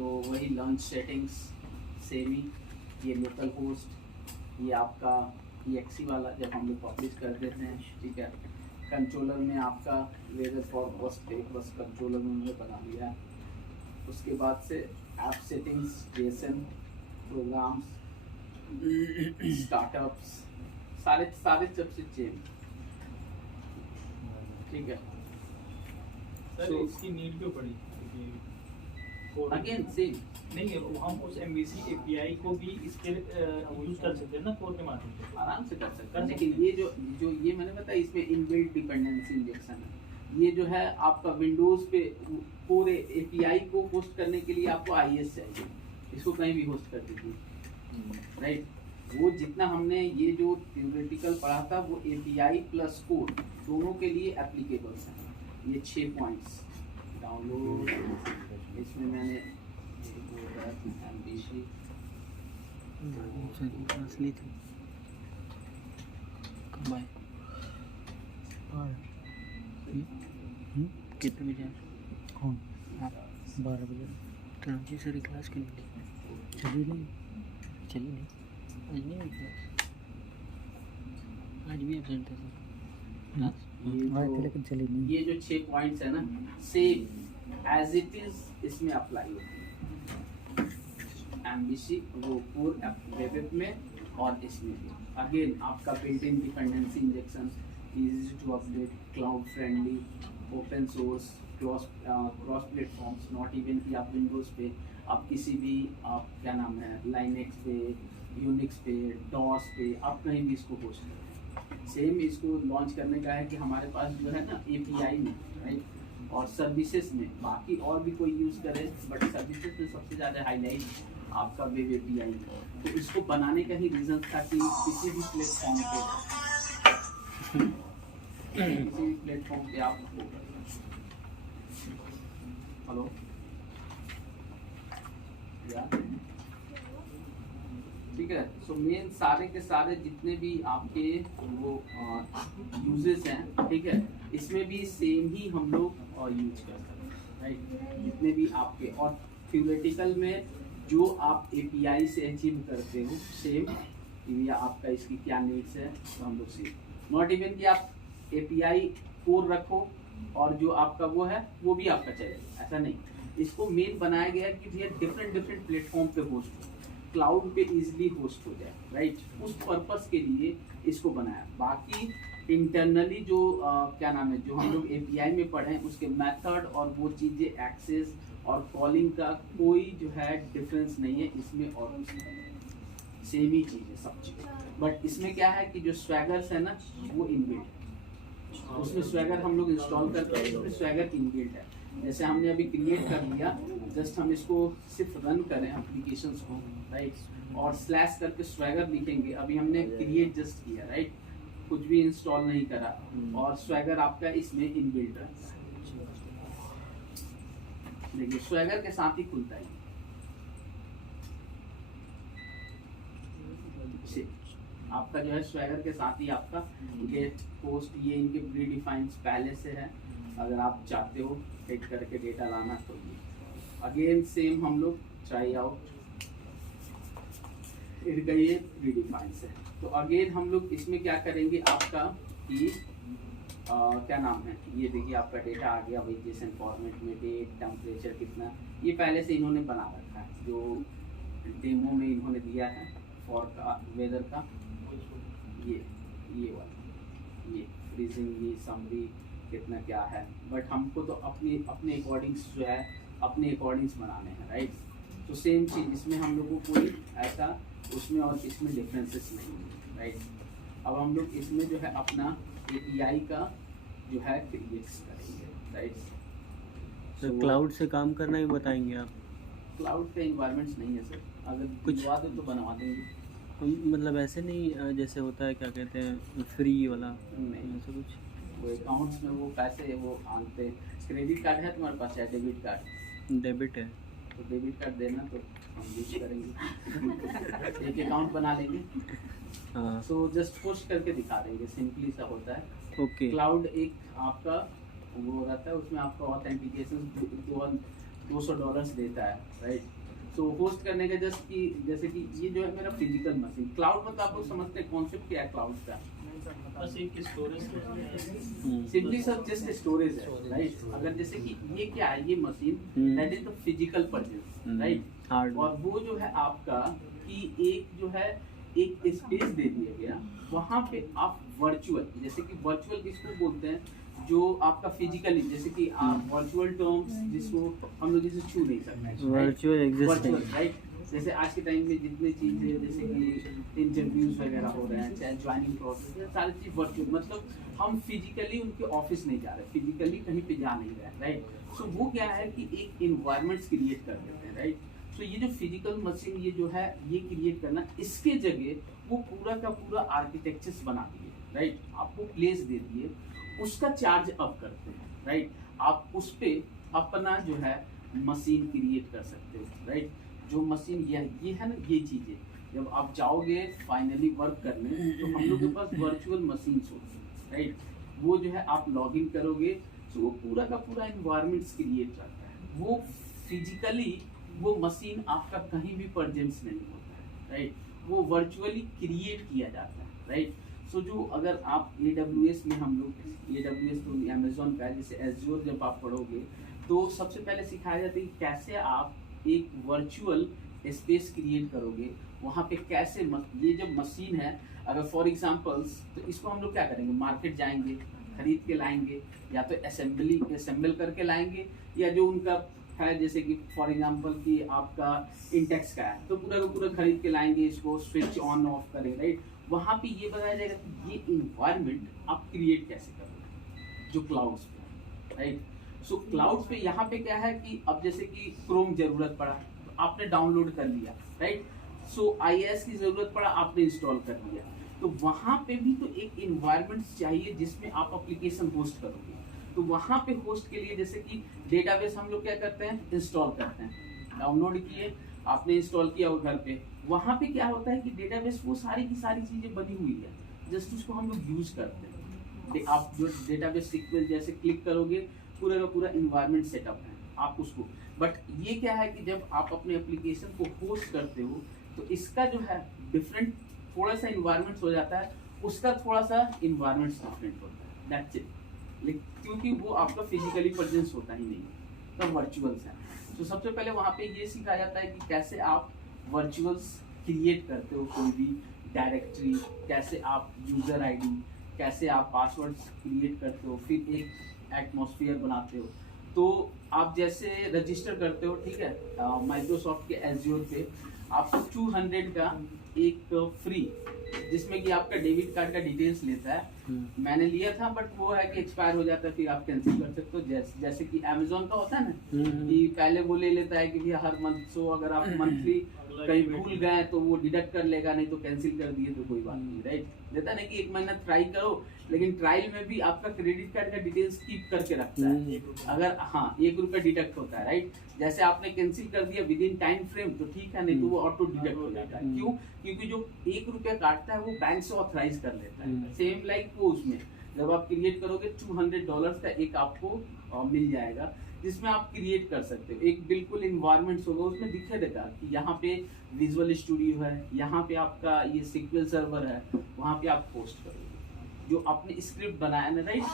तो वही launch settings same ही, ये लोकल होस्ट, ये आपका EXE वाला जब हम लोग पब्लिश कर देते हैं, ठीक है। कंट्रोलर में आपका वेदर फॉरकास्ट पे बस कंट्रोलर में हमने बना लिया है। उसके बाद से app settings, JSON, programs, startups, सारे सारे सबसे चेंज, ठीक है। सर इसकी नीड क्यों पड़ी? अगेन सेम, नहीं हम उस MVC API को भी इसके यूज कर सकते हैं ना कोड के माध्यम से, आराम से कर सकते हैं। लेकिन ये जो ये मैंने बताया, इसमें इनबिल्ट डिपेंडेंसी इंजेक्शन है। ये जो है आपका विंडोज पे पूरे API को होस्ट करने के लिए आपको IS चाहिए, इसको कहीं भी होस्ट कर दीजिए, राइट। वो जितना हमने ये जो थ्योरेटिकल पढ़ा था वो API प्लस कोड दोनों के लिए एप्लीकेबल्स हैं। ये 6 पॉइंट्स डाउनलोड, इसमें मैंने MVC असली थी कब आए और कितने बजे कौन आप 12 बजे कराची सारी क्लास के लिए चली नहीं आज नहीं हुई क्लास, आज भी एब्सेंट था सर लेकिन चली नहीं। ये जो 6 पॉइंट्स है ना, सेम एज इट इज इसमें अप्लाई होती है। MVC वो पूरे वेब में और इसमें भी। अगेन आपका built in dependency injection, easy to update, cloud friendly, open source, cross platforms, not even कि आप विंडोज़ पे, आप किसी भी आप क्या नाम है लाइनेक्स पे, यूनिक्स पे, डॉस पे, आप कहीं भी इसको होस्ट करें। सेम इसको लॉन्च करने का है कि हमारे पास जो है ना API में, राइट, और सर्विसेज में, बाकी और भी कोई यूज़ करे, बट सर्विसेज में सबसे ज़्यादा हाईलाइट आपका वेब API। तो इसको बनाने का ही रीज़न था कि किसी भी प्लेटफॉर्म पे आप हेलो या ठीक है। सो मेन सारे के सारे जितने भी आपके वो यूजेस हैं, ठीक है, इसमें भी सेम ही हम लोग यूज कर सकते हैं, राइट। जितने भी आपके और थ्योरेटिकल में जो आप API से अचीव करते हो सेम, या आपका इसकी क्या नीड्स है तो हम लोग सेम, नॉट इवन कि आप API कोर रखो और जो आपका वो है वो भी आपका चलेगा, ऐसा नहीं। इसको मेन बनाया गया है कि भैया डिफरेंट प्लेटफॉर्म पे होस्ट हो, क्लाउड पे इजीली होस्ट हो जाए, राइट। उस पर्पस के लिए इसको बनाया। बाकी इंटरनली जो क्या नाम है जो हम लोग API में पढ़े हैं उसके मेथड और वो चीज़ें, एक्सेस और कॉलिंग का कोई जो है डिफरेंस नहीं है इसमें और उसमें, सेम ही चीज़ है सब चीज़। बट इसमें क्या है कि जो स्वैगर्स है ना वो इनबिल्ट है, उसमें स्वैगर हम लोग इंस्टॉल करते हैं, इसमें स्वैगर इनबिल्ट है। जैसे हमने अभी क्रिएट कर लिया, जस्ट हम इसको सिर्फ रन करें एप्लीकेशंस को, राइट, और स्लैश करके स्वैगर लिखेंगे। अभी हमने क्रिएट जस्ट किया, राइट, कुछ भी इंस्टॉल नहीं करा, और स्वैगर आपका इसमें इनबिल्ट रहता है। देखिए स्वैगर के साथ ही खुलता है आपका जो है, स्वैगर के साथ ही आपका गेट पोस्ट, ये इनके प्री डिफाइंड पहले से है। अगर आप चाहते हो टेक करके डेटा लाना तो ये अगेन सेम हम लोग ट्राई आउट, इनका ये प्री डिफाइंड है। तो अगेन हम लोग इसमें क्या करेंगे, आपका ये क्या नाम है, ये देखिए आपका डेटा आ गया वही JSON फॉर्मेट में, डेट, टेम्परेचर कितना, ये पहले से इन्होंने बना रखा है, जो डेमो में इन्होंने दिया है फॉर का वेदर का, ये वाला, ये फ्रीजिंग, ये समरी कितना क्या है। बट हमको तो अपने अकॉर्डिंग्स जो है अपने अकॉर्डिंग्स बनाने हैं, राइट। तो सेम चीज़ इसमें हम लोगों को कोई ऐसा उसमें और इसमें डिफरेंसेस नहीं है, राइट। अब हम लोग इसमें जो है अपना API का जो है क्रिएट करेंगे, राइट। तो क्लाउड से काम करना ही बताएंगे आप? क्लाउड पे इन्वायरमेंट्स नहीं है सर, अगर कुछ बनवा दो तो बनवा देंगे। मतलब ऐसे नहीं जैसे होता है क्या कहते हैं फ्री वाला, नहीं ऐसा कुछ? वो अकाउंट्स में वो पैसे वो आते, क्रेडिट कार्ड है तुम्हारे पास या डेबिट कार्ड? डेबिट है। तो डेबिट कार्ड देना तो हम यूज करेंगे एक अकाउंट बना लेंगे, हाँ। सो जस्ट पोस्ट करके दिखा देंगे, सिंपली सा होता है। ओके। क्लाउड एक आपका वो रहता है, उसमें आपका ऑथेंटिकेशन $200 देता है, राइट। सो होस्ट करने का जैसे कि ये जो है मेरा फिजिकल मशीन। क्लाउड मतलब आप लोग समझते हैं कॉन्सेप्ट क्या है क्लाउड का? बस एक स्टोरेज सिंपली सब जस्ट स्टोरेज है, राइट। अगर जैसे कि ये क्या है, ये machine that is the physical purchase, right. और वो जो है आपका कि एक जो है एक स्पेस दे दिया गया, वहाँ पे आप वर्चुअल, जैसे कि वर्चुअल किसको बोलते हैं, जो आपका फिजिकली, जैसे कि आप वर्चुअल टर्म्स जिसको हम लोग जिसे छू नहीं सकते, वर्चुअल एग्जिस्टिंग, राइट। जैसे आज के टाइम में जितनी चीज़ें जैसे कि इंटरव्यूज वगैरह हो रहे हैं, चाहे ज्वाइनिंग प्रोसेस, सारी चीज़ वर्चुअल, मतलब हम फिजिकली उनके ऑफिस नहीं जा रहे, फिजिकली कहीं पे जा नहीं रहे, राइट। सो वो क्या है कि एक इन्वायरमेंट्स क्रिएट कर देते हैं, राइट। सो ये जो फिजिकल मशीन ये जो है ये क्रिएट करना, इसके जगह वो पूरा का पूरा आर्किटेक्चर्स बना दिए, राइट। आपको प्लेस दे दिए, उसका चार्ज अप करते हैं, राइट। आप उस पर अपना जो है मशीन क्रिएट कर सकते हो, राइट। जो मशीन ये है ना, ये चीज़ें जब आप जाओगे फाइनली वर्क करने, तो हम लोग के पास वर्चुअल मशीन्स होती हैं, राइट। वो जो है आप लॉगिन करोगे तो वो पूरा का पूरा इन्वायरमेंट्स क्रिएट करता है। वो फिजिकली वो मशीन आपका कहीं भी प्रेजेंस नहीं होता है, राइट। वो वर्चुअली क्रिएट किया जाता है, राइट। सो जो अगर आप AWS में, हम लोग AWS तो अमेजोन का है, जैसे एज़्योर जब आप पढ़ोगे तो सबसे पहले सिखाया जाता है कि कैसे आप एक वर्चुअल स्पेस क्रिएट करोगे, वहाँ पे कैसे ये जब मशीन है, अगर फॉर एग्जांपल्स, तो इसको हम लोग क्या करेंगे, मार्केट जाएंगे, खरीद के लाएंगे, या तो असेंबल करके लाएंगे, या जो उनका है जैसे कि फॉर एग्जांपल कि आपका इंटेक्स का है तो पूरा का पूरा खरीद के लाएंगे, इसको स्विच ऑन ऑफ करें, राइट। वहाँ पे ये बताया जाएगा कि ये इन्वायरमेंट आप क्रिएट कैसे करोगे जो क्लाउड्स पे, राइट। सो क्लाउड्स पे यहाँ पे क्या है कि अब जैसे कि क्रोम जरूरत पड़ा तो आपने डाउनलोड कर लिया, राइट। सो IIS की जरूरत पड़ा, आपने इंस्टॉल कर लिया, तो वहाँ पे भी तो एक इन्वायरमेंट चाहिए जिसमें आप एप्लीकेशन होस्ट करोगे। तो वहाँ पे होस्ट के लिए जैसे कि डेटाबेस हम लोग क्या करते हैं, इंस्टॉल करते हैं, डाउनलोड किए, आपने इंस्टॉल किया वो घर पे, वहाँ पे क्या होता है कि डेटाबेस वो सारी की सारी चीज़ें बनी हुई है, जस्ट उसको हम लोग यूज़ करते हैं। आप जो डेटाबेस सीक्वेंस जैसे क्लिक करोगे, पूरा का पूरा इन्वायरमेंट सेटअप है आप उसको। बट ये क्या है कि जब आप अपने एप्लीकेशन को होस्ट करते हो तो इसका जो है डिफरेंट थोड़ा सा इन्वायरमेंट्स हो जाता है, उसका थोड़ा सा इन्वायरमेंट्स डिफरेंट होता है, दैट्स इट। क्योंकि वो आपका फिजिकली प्रेजेंस होता ही नहीं, तो वर्चुअल्स है। तो सबसे पहले वहाँ पे ये सिखाया जाता है कि कैसे आप वर्चुअल्स क्रिएट करते हो, कोई भी डायरेक्टरी, कैसे आप यूज़र ID, कैसे आप पासवर्ड्स क्रिएट करते हो, फिर एक एटमॉस्फेयर बनाते हो। तो आप जैसे रजिस्टर करते हो, ठीक है, माइक्रोसॉफ्ट के एज़्योर पे आपको 200 का एक फ्री, जिसमें कि आपका डेबिट कार्ड का डिटेल्स लेता है। मैंने लिया था बट वो है कि एक्सपायर हो जाता है, फिर आप कैंसिल कर सकते हो। जैसे कि अमेजोन का होता है ना कि पहले वो ले लेता है कि भैया हर मंथ, सो अगर आप मंथली कहीं भूल गए तो वो डिडक्ट कर लेगा, नहीं तो कैंसिल कर दिए तो कोई बात नहीं, राइट। देता नहीं कि 1 महीना ट्राई करो, लेकिन ट्रायल में भी आपका क्रेडिट कार्ड का डिटेल्स कीप करके रखता है। अगर हाँ ₹1 डिडक्ट होता है, राइट। जैसे आपने कैंसिल कर दिया विद इन टाइम फ्रेम तो ठीक है, नहीं तो वो ऑटो डिडक्ट हो जाता है। क्यों? क्योंकि जो ₹1 काटता है वो बैंक से ऑथराइज कर लेता है। सेम लाइक वो उसमें जब आप क्रिएट करोगे $200 का एक आपको मिल जाएगा, जिसमें आप क्रिएट कर सकते हो। एक बिल्कुल इन्वायरमेंट होगा, उसमें दिखे देगा कि यहाँ पे विजुअल स्टूडियो है, यहाँ पे आपका ये SQL सर्वर है, वहाँ पे आप पोस्ट करोगे जो आपने स्क्रिप्ट बनाया ना, राइट।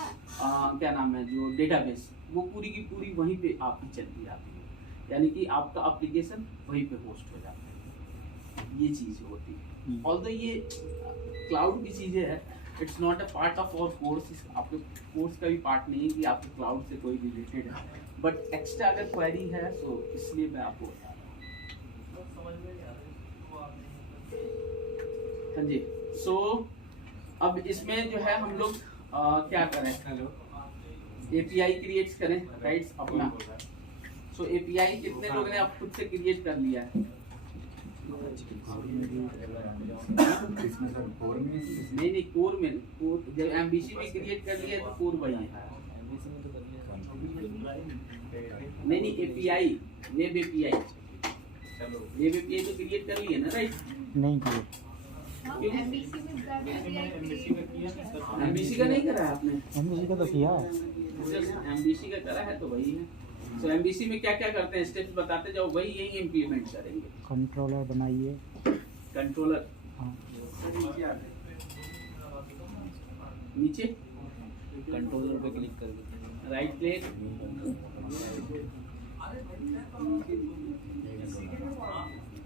क्या नाम है, जो डेटाबेस, वो पूरी की पूरी वहीं पे आपकी चलती जाती है, यानी कि आपका एप्लीकेशन वहीं पे होस्ट हो जाता है। ये चीज़ होती है। ऑल्दो ये क्लाउड की चीज़ें है, it's not a part of our course, आपके कोर्स का भी पार्ट नहीं है कि आपके क्लाउड से कोई रिलेटेड है, बट एक्स्ट्रा अगर क्वेरी है तो इसलिए मैं आपको बता रहा हूँ। हाँ जी। सो अब इसमें जो है हम लोग क्या करें, API क्रिएट करें, राइट, अपना। सो API कितने लोगों ने आप खुद से क्रिएट कर लिया है? नहीं, कोर में, जब MVC में क्रिएट कर लिया तो कोर वही है। नहीं, API, वेब API तो क्रिएट कर लिए ना, राइट? नहीं किए। MVC का नहीं करा है आपने? MVC का तो किया, MVC का करा है तो वही है। सो एमबीसी में क्या क्या करते हैं, स्टेप्स बताते जाओ, वही यही इम्प्लीमेंट करेंगे। कंट्रोलर बनाइए। कंट्रोलर हाँ, नीचे कंट्रोलर पे क्लिक कर दीजिए। राइट क्लिक,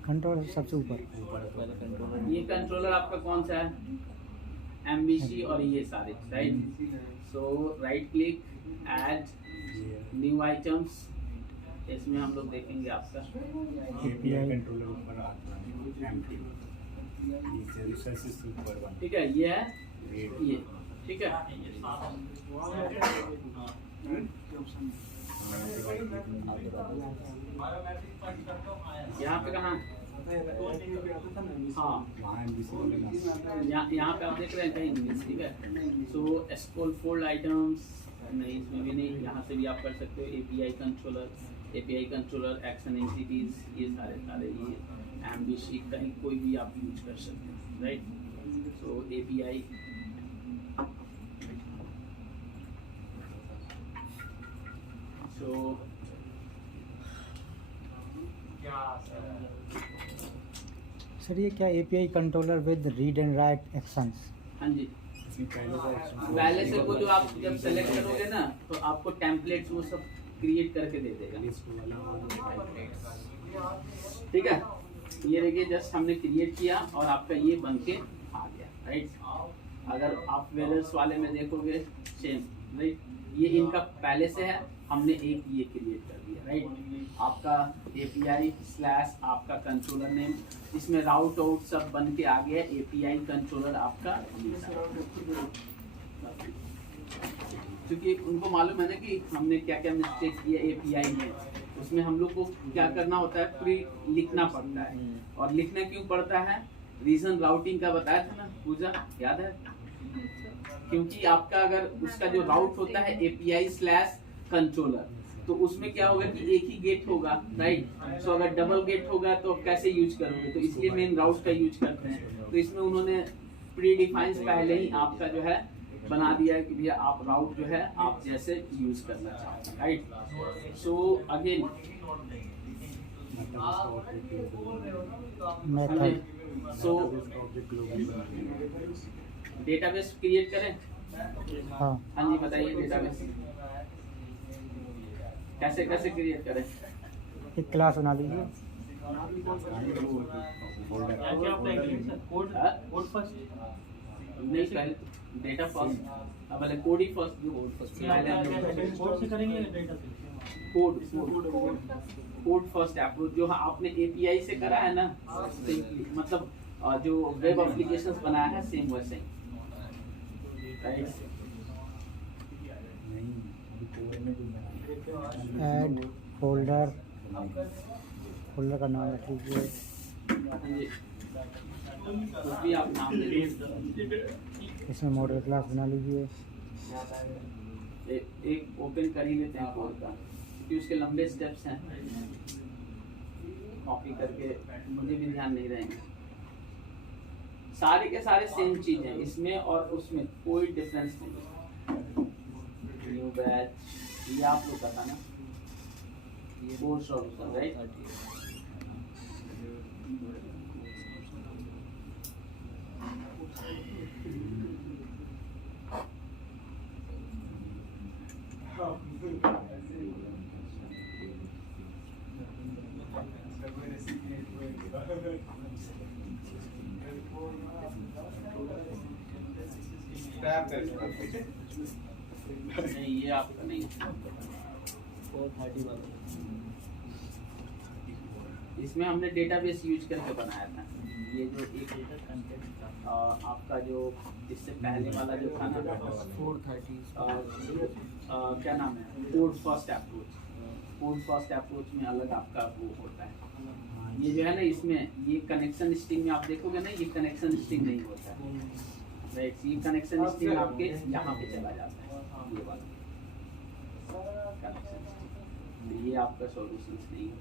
कंट्रोलर सबसे ऊपर। पहले कंट्रोलर। ये कंट्रोलर आपका कौन सा है, एमबीसी और ये सारे, right. So right click, add new items, इसमें हम लोग देखेंगे आपका API कंट्रोलर ऊपर आता है, एमटी नीचे रिसोर्सेज ऊपर वन, ठीक है, ये है ये, ठीक है। यहाँ पे कहाँ, हाँ वहाँ एमबीसी यहाँ पे आप देख रहे हैं कहीं इंग्लिश, ठीक है। सो स्कूल फोल्ड आइटम्स नहीं, इसमें भी नहीं, यहाँ से भी आप कर सकते हो। एपीआई कंट्रोलर, एक्शन एंटिटीज, ये सारे ये एमबीसी कहीं कोई भी आप यूज कर सकते हैं, राइट। सो एपीआई, सो सर ये क्या API controller with read and right actions? हाँ जी, इसमें पहले से वो जो आप जब सेलेक्ट करोगे ना तो आपको टेम्पलेट्स वो सब क्रिएट करके दे देगा, ठीक है। ये देखिए जस्ट हमने क्रिएट किया और आपका ये बन के आ गया, राइट। अगर आप वेयरहाउस वाले में देखोगे सेम, राइट, ये इनका पहले से है, हमने एक ये क्रिएट कर दिया, राइट। आपका एपीआई स्लैश आपका कंट्रोलर नेम, इसमें राउट आउट सब बन के आ गया, एपीआई कंट्रोलर आपका। क्योंकि उनको मालूम है ना कि हमने क्या क्या मिस्टेक किया एपीआई में, उसमें हम लोग को क्या करना होता है, पूरी लिखना पड़ता है। और लिखना क्यों पड़ता है, रीजन राउटिंग का बताया था ना पूजा, याद है। क्योंकि आपका अगर उसका जो राउट होता है एपीआई स्लैश कंट्रोलर, तो उसमें क्या होगा कि एक ही गेट होगा, राइट। सो अगर डबल गेट होगा तो कैसे यूज करोगे, तो इसलिए मेन राउट का यूज करते हैं। तो इसमें उन्होंने प्री डिफाइंस पहले ही आपका जो है बना दिया है कि भैया आप राउट जो है आप जैसे यूज करना चाहते हैं, राइट। सो अगेन मेथड, सो डेटाबेस क्रिएट करें। हाँ हाँ जी बताइए, डेटाबेस कैसे कैसे क्रिएट करें। एक क्लास बना लीजिए। कोड फर्स्ट नहीं पहले डेटा फर्स्ट, अब पहले कोड ही फर्स्ट, जो कोड से करेंगे डेटा से। कोड फर्स्ट अप्रोच जो आपने एपीआई से करा है ना, मतलब जो वेब एप्लीकेशंस बनाया है सेम वैसे ही, राइट। ऐड फोल्डर, फोल्डर का नाम रख लीजिए। कुछ भी आप नाम दे दीजिए। इसमें मॉडल क्लास बना लीजिए। एक ओपन कर ही लेते हैं कोड का, क्योंकि उसके लंबे स्टेप्स हैं, कॉपी करके मुझे भी ध्यान नहीं रहेंगे। सारे के सारे सेम चीज है इसमें और उसमें, कोई डिफरेंस नहीं। न्यू बैच, ये आप लोग पता ना, ये कोड सॉल्यूशन, राइट। नहीं ये आपका नहीं, 430 वाला। इसमें हमने डेटाबेस यूज करके बनाया था। ये जो एक आपका जो इससे पहले वाला जो था ना 430 क्या नाम है, code first approach. Code first approach में अलग आपका वो होता है। ये जो है ना इसमें ये कनेक्शन स्ट्रिंग में आप देखोगे ना, ये कनेक्शन स्ट्रिंग नहीं होता है, राइट। ये कनेक्शन स्ट्रिंग आपके यहाँ पे चला जाता है, ये वाला कनेक्शन स्ट्रिंग। ये आपका सॉल्यूशन नहीं है।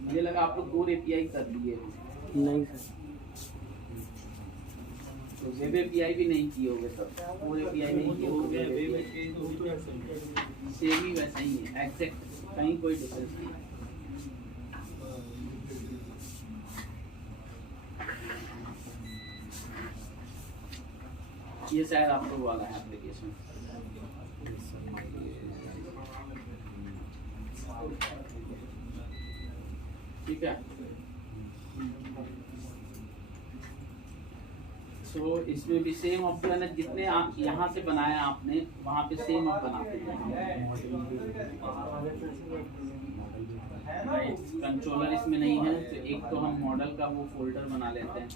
मुझे लगा आप लोग कोर एपीआई कर दिए। नहीं सर। तो वेब एपीआई भी नहीं किए होगे सब, कोर एपीआई नहीं किए हो होगे, गया वेब वेब API API तो भी तो सेम ही वैसा ही है, एग्जैक्ट, कहीं कोई डिफरेंस नहीं है। ये शायद आप लोग वाला है एप्लीकेशन। ठीक है, सो इसमें भी सेम ऑप्शन है, जितने आप यहाँ से बनाया आपने वहाँ पे सेम आप बनाते हैं। कंट्रोलर इसमें नहीं है, तो एक तो हम मॉडल का वो फोल्डर बना लेते हैं।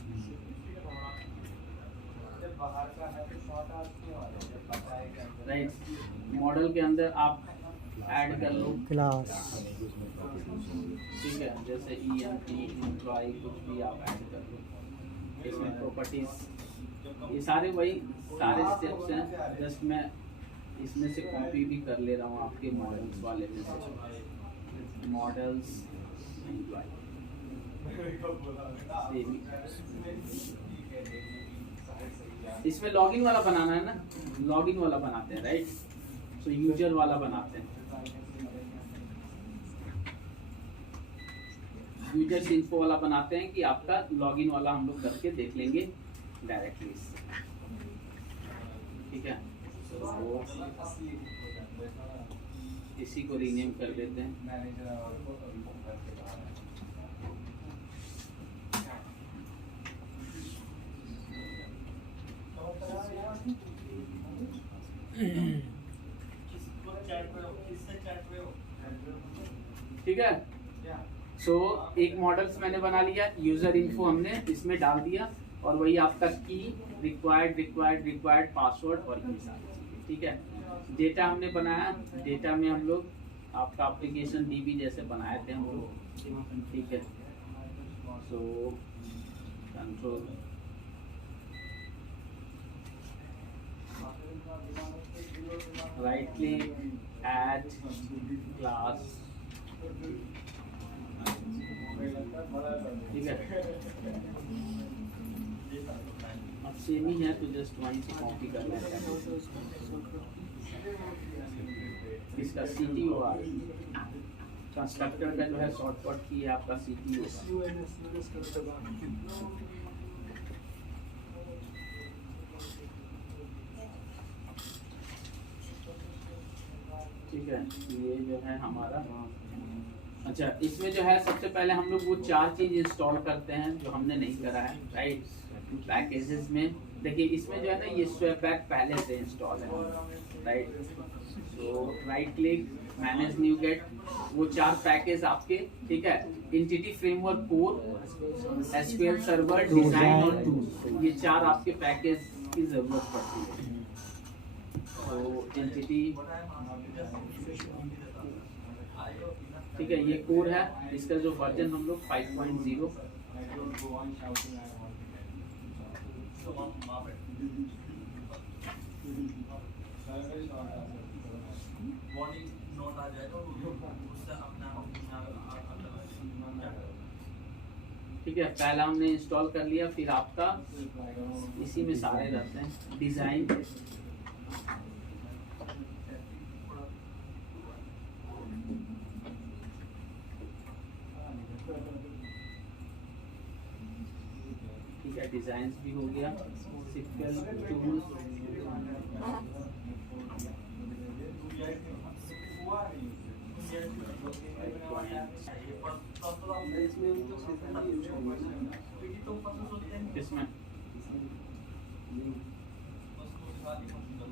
राइट, मॉडल के अंदर आप ऐड कर लो क्लास, ठीक है, जैसे EMP एम्प्लॉय कुछ भी आप ऐड कर लो। इसमें प्रॉपर्टीज, ये सारे वही सारे स्टेप्स हैं, जस्ट मैं इसमें से कॉपी भी कर ले रहा हूँ आपके मॉडल्स वाले में से। मॉडल्स एम्प्लॉय इसमें लॉगिन वाला बनाना है ना, लॉगिन वाला बनाते हैं, राइट। सो यूजर वाला बनाते हैं, यूजर इन्फो वाला बनाते हैं कि आपका लॉगिन वाला हम लोग करके देख लेंगे डायरेक्टली, ठीक है। तो इसी को रीनेम कर देते हैं। ठीक है, सो एक मॉडल्स मैंने बना लिया, यूजर इन्फो हमने इसमें डाल दिया, और वही आपका की रिक्वायर्ड पासवर्ड और ये सारी चीजें, ठीक है। डेटा हमने बनाया, डेटा में हम लोग आपका एप्लीकेशन DB जैसे बनाए थे हम लोग, ठीक है। So control right click add class, ठीक है। अब सेम ही है तो जस्ट वहीं से कॉपी कर लेते हैं। इसका CTO कंस्ट्रक्टर का जो है शॉर्टकट की है आपका CTO। ठीक है, ये जो है हमारा, अच्छा इसमें जो है सबसे पहले हम लोग वो 4 चीज इंस्टॉल करते हैं जो हमने नहीं करा है, राइट। पैकेजेस में देखिए, इसमें जो है ना ये स्वैपबैक पहले से इंस्टॉल है, राइट। तो right click manage NuGet, वो 4 पैकेज आपके, ठीक है। Entity framework core, SQL server, design और टूल, ये 4 आपके पैकेज की जरूरत पड़ती है। तो एंटिटी, ठीक है, ये कोर है, इसका जो वर्जन हम लोग 5.0, ठीक है। पहला हमने इंस्टॉल कर लिया, फिर आपका इसी में सारे रहते हैं। डिजाइन, ठीक है, डिजाइन भी हो गया। SQL टूल्स,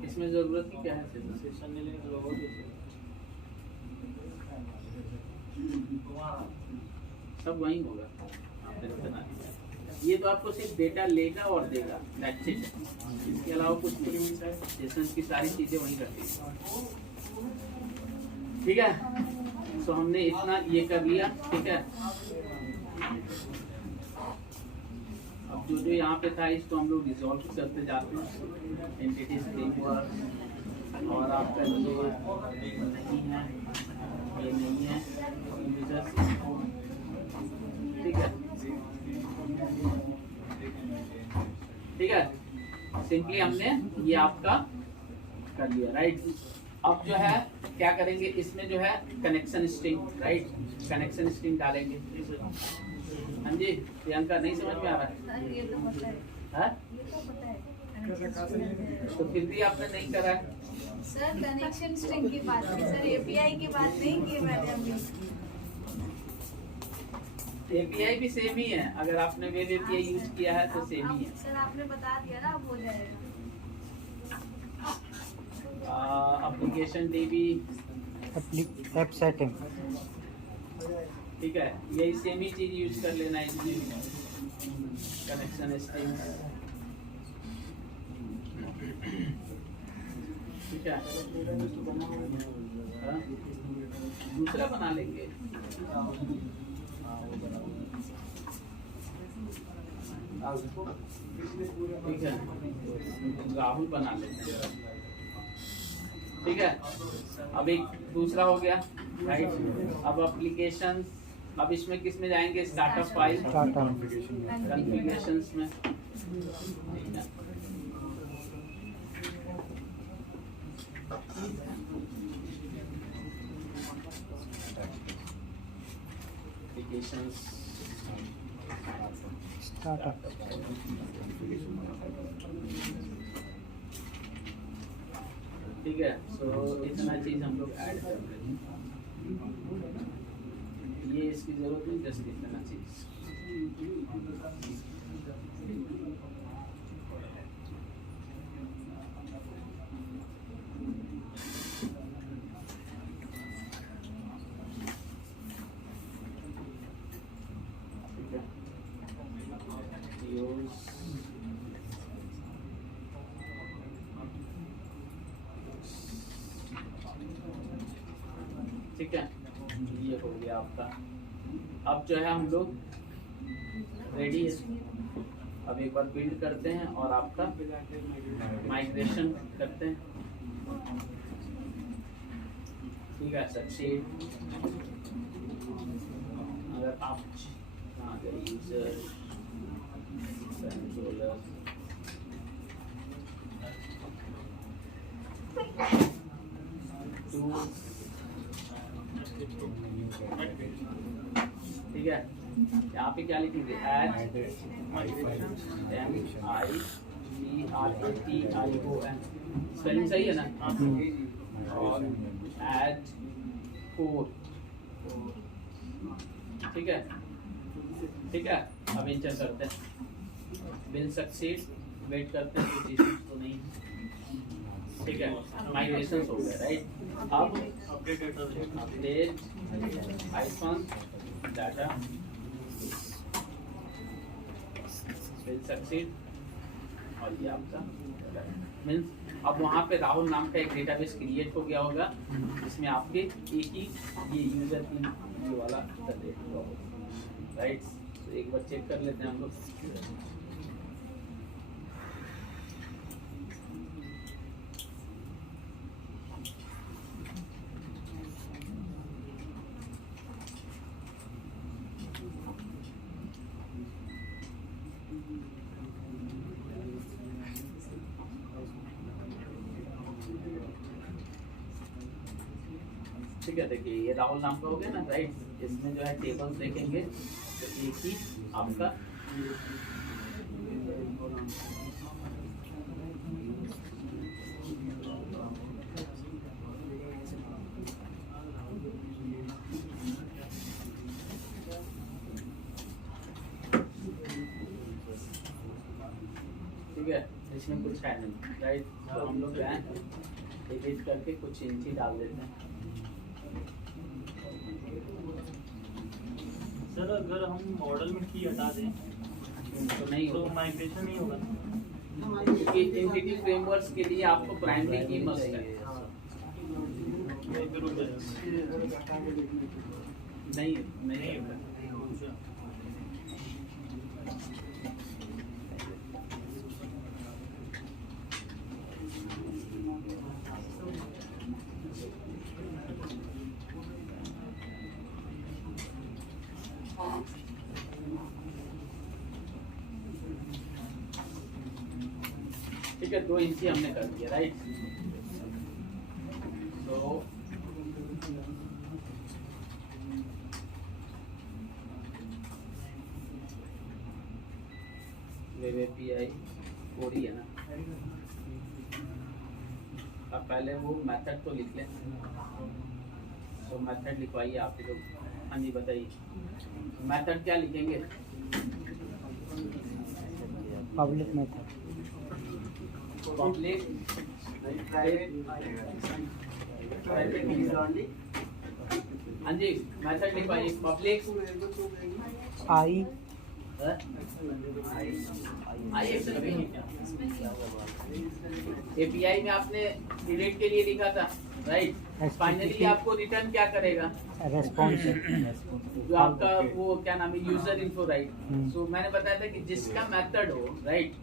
इसमें जरूरत की क्या है, सब वही होगा, आप टेंशन ना लीजिए। ये तो आपको सिर्फ डेटा लेगा और देगा, दैट्स इट, इसके अलावा कुछ नहीं। जेसन की सारी चीजें वहीं रखी, ठीक है। सो हमने इतना ये कर लिया, ठीक है। अब जो जो यहाँ पे था इसको हम लोग रिजॉल्व करते जाते हैं। एंटिटी फ्रेमवर्क, और आपका जो नहीं है, ये नहीं है, यूजर्स, ठीक है, ठीक है। सिंपली हमने ये आपका कर लिया, राइट। अब जो है क्या करेंगे, इसमें जो है connection string, right, connection string डालेंगे। हाँ जी प्रियंका, नहीं समझ में आ रहा है? सर ये तो पता है, हाँ? ये तो पता है। तो फिर भी आपने नहीं करा है। सर कनेक्शन स्ट्रिंग की बात की, सर एपीआई की बात नहीं की मैंने अभी। एपीआई भी सेम ही है, अगर आपने वेब एपीआई यूज किया है तो सेम ही है। सर आपने बता दिया ना, अब हो जाएगा। एप्लीकेशन डीबी, ऐप सेटिंग, ठीक है, यही सेम ही चीज यूज कर लेना है इसमें, कनेक्शन स्ट्रिंग, ठीक है। हाँ? दूसरा बना लेंगे, ठीक है, राहुल बना लेते हैं, ठीक है। अब एक दूसरा हो गया, राइट। अब एप्लीकेशन, अब इसमें किस में जाएंगे, स्टार्टअप फाइल, कॉन्फ़िगरेशंस में, ठीक है। एप्लीकेशंस स्टार्टअप, ठीक है। सो इतना चीज हम लोग ऐड कर रहे हैं, ये इसकी जरूरत नहीं, जस्ट इतना चीज। ठीक है, यूज ठीक है, ये हो गया आपका। अब जो है हम लोग रेडी है, अब एक बार बिल्ड करते हैं और आपका माइग्रेशन करते हैं, ठीक है। सक्सेस, अगर आप यूजर कंट्रोलर, टूल्स, ठीक है। यहाँ पे क्या लिखेंगे, MIGRATION, स्पेलिंग सही है ना, और ऐड कोड, ठीक है, ठीक है। अब इंटर करते हैं, बिल सक्सीड, वेट करते हैं, कुछ इश्यूज तो नहीं, ठीक है। माइग्रेशन हो गया, राइट। अब update icon data will succeed, और ये आपका मीन्स अब वहाँ पे राहुल नाम का एक डेटाबेस क्रिएट हो गया होगा, जिसमें आपके एक ही ये यूजर की ये वाला हुआ होगा, राइट। तो एक बार चेक कर लेते हैं हम लोग। ठीक है, देखिए ये राहुल नाम का हो गया ना, राइट। इसमें जो है टेबल्स देखेंगे तो एक ही आपका ठीक है, इसमें कुछ है नहीं, राइट। तो हम लोग एडिट करके कुछ इंची डाल देते हैं। सर अगर हम मॉडल में की हटा दें तो नहीं तो होगा, माइग्रेशन नहीं होगा, क्योंकि एंटिटी फ्रेमवर्क्स के लिए आपको प्राइमरी की मस्ट है। नहीं रुक जाएगा। नहीं नहीं होगा। ठीक है, 2 इंच ही हमने कर दिया, राइट। तो वेब एपीआई हो रही है ना, अब पहले वो मेथड तो लिख लें। तो मेथड लिखवाइए आप लोग। हाँ जी बताइए, मेथड क्या लिखेंगे? पब्लिक मेथड, पब्लिक हाँ जी, मेथड लिखवाइए। पब्लिक आई एपीआई में आपने डिलीट के लिए लिखा था, राइट। फाइनली आपको रिटर्न क्या करेगा? रेस्पॉन्स, जो आपका वो क्या नाम है, यूजर इन्फो, राइट। सो मैंने बताया था कि जिसका मेथड हो, राइट,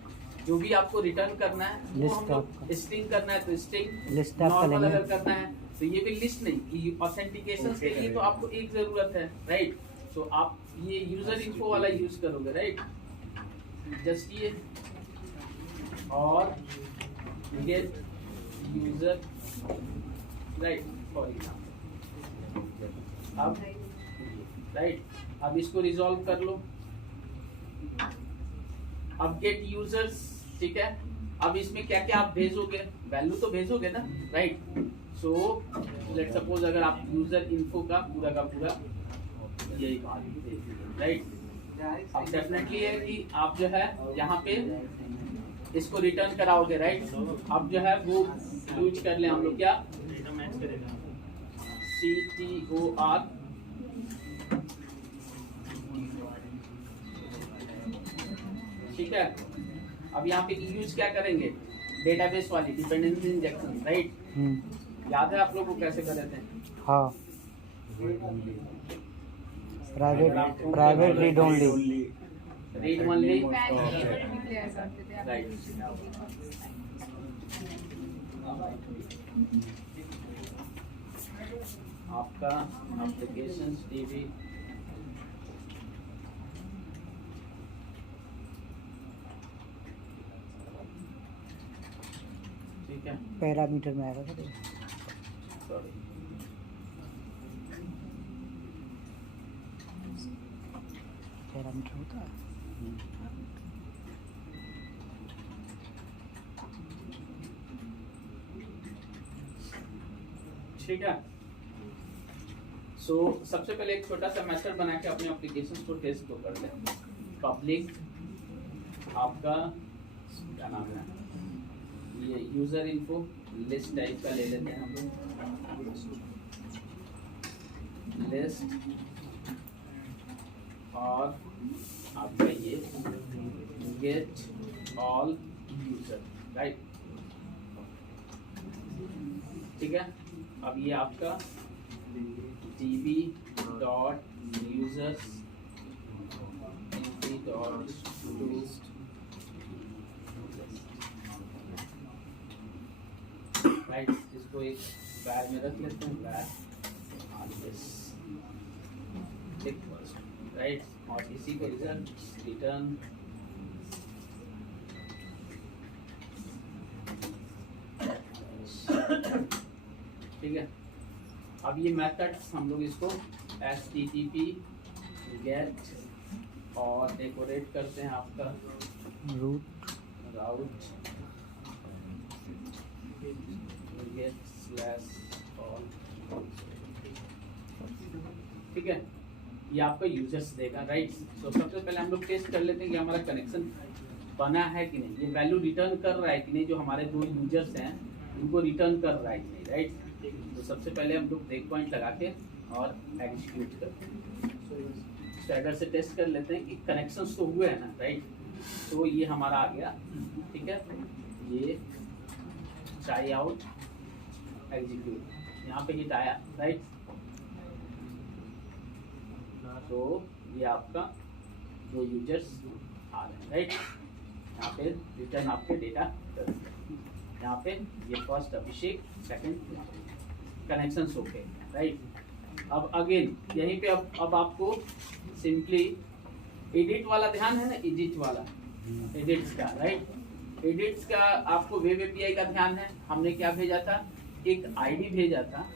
जो भी आपको रिटर्न करना है वो हम लोग स्ट्रिंग करना है तो स्ट्रिंग, लिस्ट नॉर्मल अगर करना है तो ये भी लिस्ट नहीं, ऑथेंटिकेशन के लिए तो आपको एक जरूरत है, राइट। तो आप ये यूजर इन्फो वाला यूज करोगे, राइट। जस्ट ये और गेट यूजर, राइट, सॉरी अब, राइट, अब इसको रिजॉल्व कर लो। अब गेट यूजर्स, ठीक है। अब इसमें क्या क्या आप भेजोगे? वैल्यू तो भेजोगे ना, राइट। सो लेट सपोज अगर आप यूजर इन्फो का पूरा यही बात, राइट। अब डेफिनेटली है कि आप जो है यहाँ पे इसको रिटर्न कराओगे, राइट। अब जो है वो यूज कर ले हम लोग क्या, CTOR, ठीक है। अब यहाँ पे यूज क्या करेंगे? डेटाबेस वाली डिपेंडेंसी इंजेक्शन, राइट। याद है आप लोग को कैसे कर रहे थे? हाँ, private read only, read only, declare करते थे, राइट। आपका एप्लीकेशन DB ठीक है, पैरामीटर में आएगा था, सॉरी पैरामीटर होता है। ठीक है। सो सबसे पहले एक छोटा सा मेथड बना के अपने एप्लीकेशन को टेस्ट तो कर लें। पब्लिक आपका क्या नाम है, ये यूजर इन्फो लिस्ट टाइप का ले लेते हैं हम लोग, लिस्ट, और आपका ये गेट ऑल यूजर, राइट, ठीक है। अब ये आपका db.users राइट, इसको एक बैग में रख लेते हैं, बैग राइट, और इसी को रिटर्न ठीक है। अब ये मेथड हम लोग इसको http गेट और डेकोरेट करते हैं आपका रूट गेट स्लैश ऑल, ठीक है। ये आपका यूजर्स देगा, राइट। तो सबसे पहले हम लोग टेस्ट कर लेते हैं कि हमारा कनेक्शन बना है कि नहीं, ये वैल्यू रिटर्न कर रहा है कि नहीं, जो हमारे 2 यूजर्स हैं उनको रिटर्न कर रहा है कि नहीं, राइट। तो सबसे पहले हम लोग ब्रेक पॉइंट लगा के और एग्जीक्यूट करते हैं, स्टैडर से टेस्ट कर लेते हैं कि कनेक्शंस तो हुए हैं ना, राइट। तो ये हमारा आ गया, ठीक है। ये ट्राई आउट एग्जीक्यूट, यहाँ पे हिट आया, राइट। तो ये आपका 2 यूजर्स आ रहे हैं, राइट। यहाँ पे रिटर्न आपके डेटा कर दिया, यहाँ पे ये फर्स्ट अभिषेक, सेकंड कनेक्शंस हो गए, राइट। अब अगेन यहीं पे अब आपको सिंपली एडिट वाला ध्यान है ना, एडिट वाला, एडिट्स का, राइट। एडिट्स का आपको वेब एपीआई का ध्यान है, हमने क्या भेजा था, एक आईडी भेजा था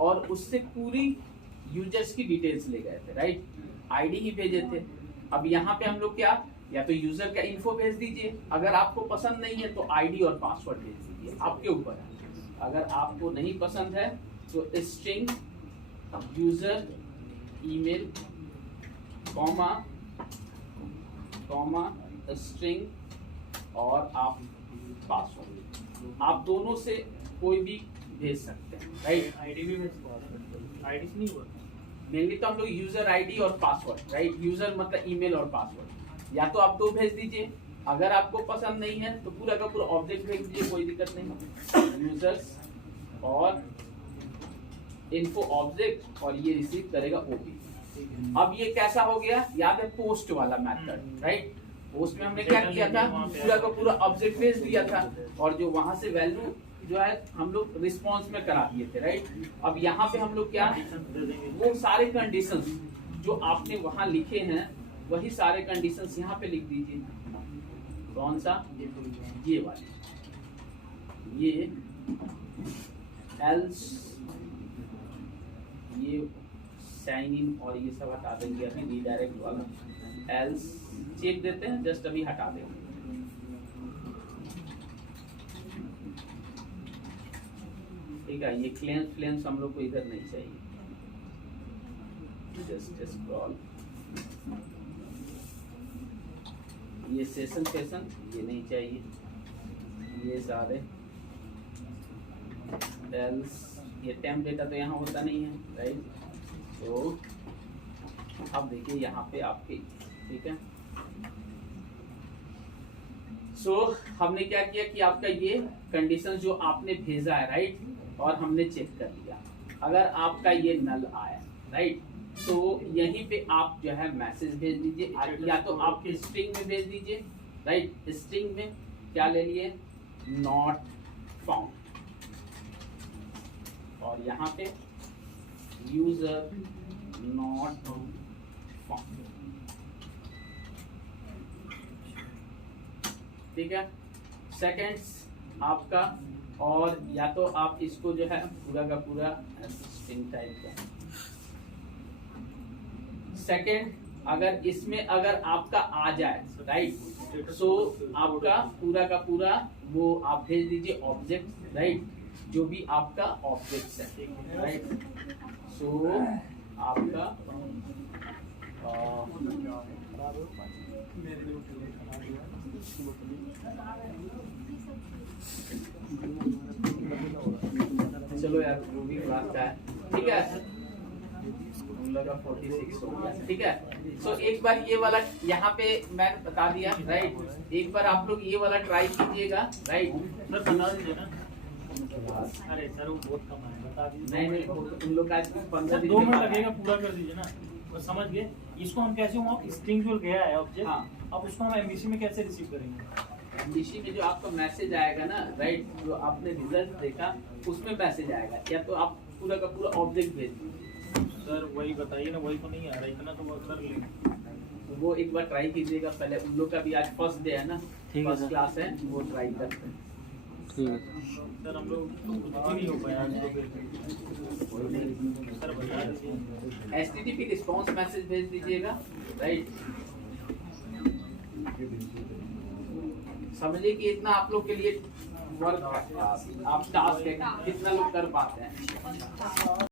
और उससे पूरी यूजर्स की डिटेल्स ले गए थे, राइट, आईडी ही भेजे थे। अब यहाँ पे हम लोग क्या, या तो यूजर का इन्फो भेज दीजिए, अगर आपको पसंद नहीं है तो आईडी और पासवर्ड भेज दीजिए, आपके ऊपर है। अगर आपको नहीं पसंद है तो string user email comma string और आप पासवर्ड, आप दोनों से कोई भी भेज सकते हैं, राइट। आईडी भी भेज सकते, आईडी से नहीं हुआ मेनली तो हम लोग यूजर आईडी और पासवर्ड, राइट, यूजर मतलब ईमेल और पासवर्ड, या तो आप दो भेज दीजिए, अगर आपको पसंद नहीं है तो पूरा का पूरा ऑब्जेक्ट भेज दीजिए, कोई दिक्कत नहीं। यूजर्स और इन्फो ऑब्जेक्ट और ये रिसीव करेगा ओपी। अब ये कैसा हो गया, याद है पोस्ट वाला मेथड, राइट। पोस्ट में हमने क्या किया था, पूरा का पूरा ऑब्जेक्ट भेज दिया था और जो वहां से वैल्यू जो है हम लोग रिस्पॉन्स में करा दिए थे, राइट। अब यहाँ पे हम लोग क्या, वो सारे कंडीशंस जो आपने वहां लिखे हैं वही सारे कंडीशंस यहाँ पे लिख दीजिए। कौन सा, ये वाली, ये एल्स, ये साइन इन और ये सब हटा देंगे अभी, रीडायरेक्ट वाला एल्स चेक देते हैं, जस्ट अभी हटा देंगे। ठीक है, ये क्लेम्स हम लोग को इधर नहीं चाहिए, जस्ट स्क्रॉल, ये सेशन ये नहीं चाहिए, ये सारे एल्स, ये टेम्प डेटा तो यहाँ होता नहीं है, राइट। तो अब देखिए यहाँ पे आपके, ठीक है। सो हमने क्या किया कि आपका ये कंडीशन जो आपने भेजा है, राइट, और हमने चेक कर लिया, अगर आपका ये नल आया, राइट, तो यहीं पे आप जो है मैसेज भेज दीजिए, या तो आप स्ट्रिंग में भेज दीजिए, राइट। स्ट्रिंग में क्या ले लिए, नॉट फाउंड, और यहाँ पे यूजर नॉट फाउंड, ठीक है। सेकेंड्स आपका, और या तो आप इसको जो है पूरा का पूरा स्ट्रिंग टाइप का सेकेंड, अगर इसमें अगर आपका आ जाए, राइट, सो आपका पूरा का पूरा वो आप भेज दीजिए ऑब्जेक्ट, राइट, जो भी आपका ऑब्जेक्ट है, राइट। सो आपका चलो यार वो भी क्लास का है, ठीक है, हम लोग का 46 हो गया, ठीक है। सो एक बार ये वाला यहाँ पे मैंने बता दिया, राइट, एक बार आप लोग ये वाला ट्राई कीजिएगा, राइट। सर बता दीजिए ना, अरे सर वो बहुत कम है, बता दीजिए। नहीं उन लोग का 15 दिन 2 मिनट लगेगा, पूरा कर दीजिए ना, तो समझ गए। इसको हम कैसे, वहाँ स्ट्रिंग जो गया है ऑब्जेक्ट, हाँ। अब उसको हम एमबीसी में कैसे रिसीव करेंगे? एमबीसी में जो आपका मैसेज आएगा ना, राइट, जो आपने रिजल्ट देखा उसमें मैसेज आएगा, या तो आप पूरा का पूरा ऑब्जेक्ट भेज दीजिए। सर वही बताइए ना, वही तो नहीं आ रहा, इतना तो वो कर लेंगे। तो वो एक बार ट्राई कीजिएगा, पहले उन लोग का भी आज फर्स्ट डे है ना, फर्स्ट क्लास है, वो ट्राई करते हैं। सर हम लोग नहीं हो पाया आज तो, सर बता दीजिए। HTTP रिस्पॉन्स मैसेज भेज दीजिएगा, राइट। समझिए कि इतना आप लोग के लिए वर्क, आप टास्क है, कितना लोग कर पाते हैं।